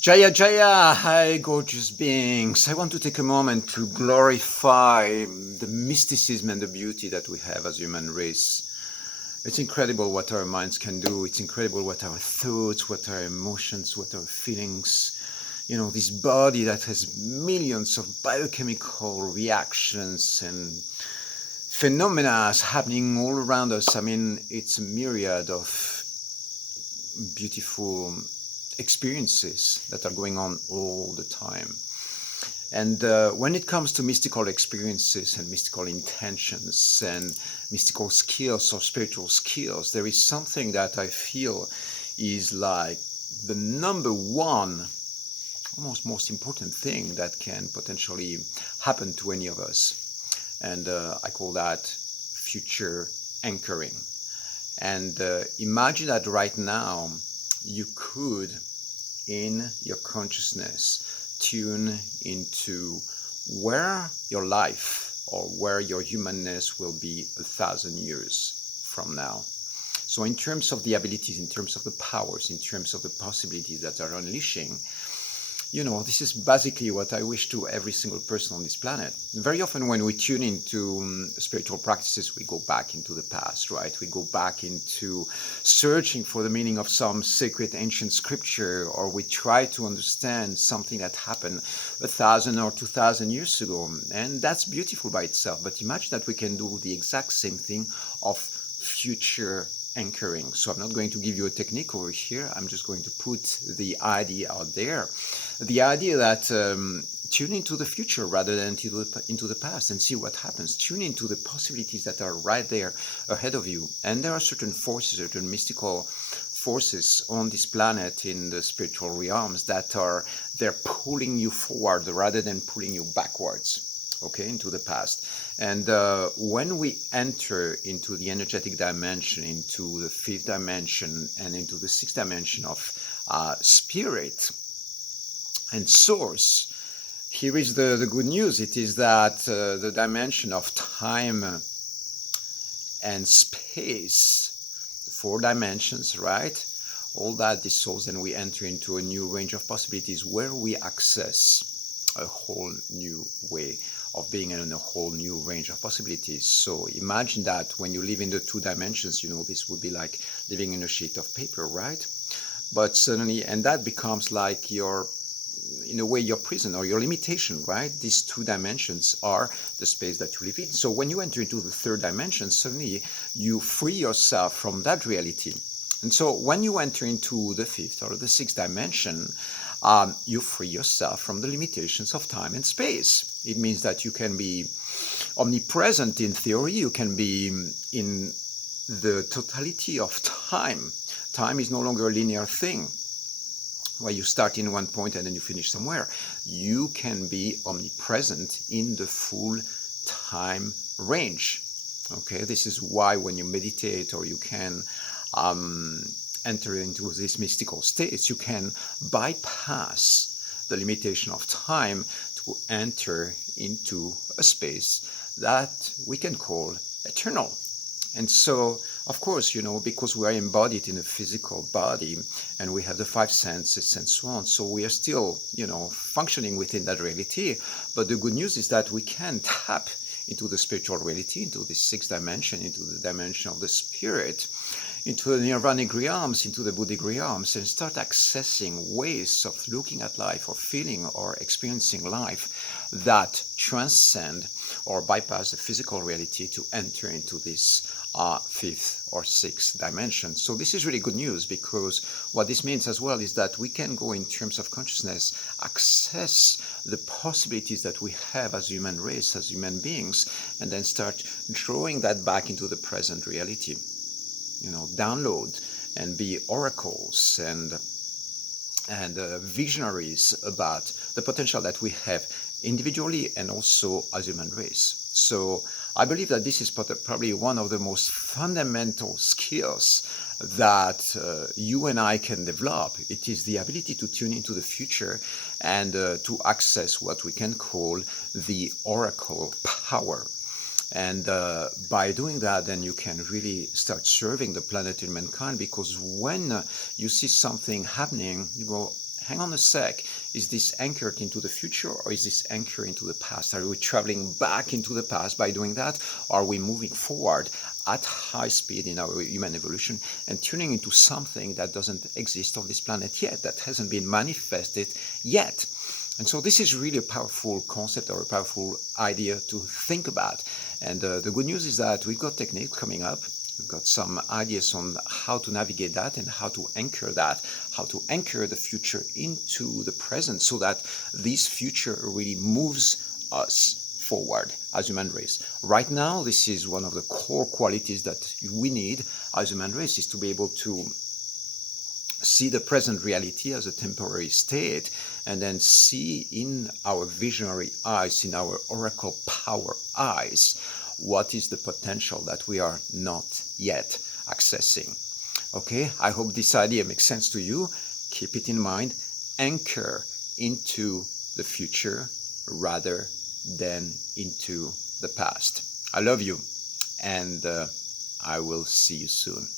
Jaya Jaya, hi gorgeous beings. I want to take a moment to glorify the mysticism and the beauty that we have as human race. It's incredible what our minds can do. It's incredible what our thoughts, what our emotions, what our feelings. You know, this body that has millions of biochemical reactions and phenomena happening all around us. I mean, it's a myriad of beautiful experiences that are going on all the time. And when it comes to mystical experiences and mystical intentions and mystical skills or spiritual skills, there is something that I feel is like the number one, almost most important thing that can potentially happen to any of us. And I call that future anchoring. And imagine that right now you could, in your consciousness, tune into where your life or where your humanness will be 1,000 years from now. So in terms of the abilities, in terms of the powers, in terms of the possibilities that are unleashing, you know, this is basically what I wish to every single person on this planet. Very often when we tune into spiritual practices, we go back into the past, right? We go back into searching for the meaning of some sacred ancient scripture, or we try to understand something that happened 1,000 or 2,000 years ago. And that's beautiful by itself. But imagine that we can do the exact same thing of future anchoring. So I'm not going to give you a technique over here. I'm just going to put the idea out there. The idea that tune into the future rather than into the past and see what happens. Tune into the possibilities that are right there ahead of you. And there are certain forces, certain mystical forces on this planet in the spiritual realms that are they're pulling you forward rather than pulling you backwards. Okay, into the past. And when we enter into the energetic dimension, into the fifth dimension, and into the sixth dimension of spirit and source, here is the good news. It is that the dimension of time and space, the four dimensions, right? All that dissolves and we enter into a new range of possibilities where we access a whole new way of being in a whole new range of possibilities. So imagine that when you live in the two dimensions, you know, this would be like living in a sheet of paper, right? But suddenly, and that becomes like your, in a way, your prison or your limitation, right? These two dimensions are the space that you live in. So when you enter into the third dimension, suddenly you free yourself from that reality. And so when you enter into the fifth or the sixth dimension, you free yourself from the limitations of time and space. It means that you can be omnipresent in theory, you can be in the totality of time. Time is no longer a linear thing where you start in one point and then you finish somewhere. You can be omnipresent in the full time range. Okay, this is why when you meditate or you can enter into these mystical states, you can bypass the limitation of time to enter into a space that we can call eternal. And so, of course, you know, because we are embodied in a physical body and we have the five senses and so on, so we are still, you know, functioning within that reality. But the good news is that we can tap into the spiritual reality, into the sixth dimension, into the dimension of the spirit, into the nirvanic realms, into the Buddhic realms, and start accessing ways of looking at life or feeling or experiencing life that transcend or bypass the physical reality to enter into this fifth or sixth dimension. So this is really good news, because what this means as well is that we can go in terms of consciousness, access the possibilities that we have as human race, as human beings, and then start drawing that back into the present reality. You know, download and be oracles and visionaries about the potential that we have individually and also as human race. So I believe that this is probably one of the most fundamental skills that you and I can develop. It is the ability to tune into the future and to access what we can call the oracle power. And by doing that, then you can really start serving the planet and mankind, because when you see something happening, you go, hang on a sec, is this anchored into the future or is this anchored into the past? Are we traveling back into the past by doing that? Or are we moving forward at high speed in our human evolution and tuning into something that doesn't exist on this planet yet, that hasn't been manifested yet? And so this is really a powerful concept or a powerful idea to think about. And the good news is that we've got techniques coming up. We've got some ideas on how to navigate that and how to anchor that, how to anchor the future into the present so that this future really moves us forward as human race. Right now, this is one of the core qualities that we need as human race, is to be able to see the present reality as a temporary state and then see in our visionary eyes, in our oracle power eyes, what is the potential that we are not yet accessing. Okay, I hope this idea makes sense to you. Keep it in mind. Anchor into the future rather than into the past. I love you, and I will see you soon.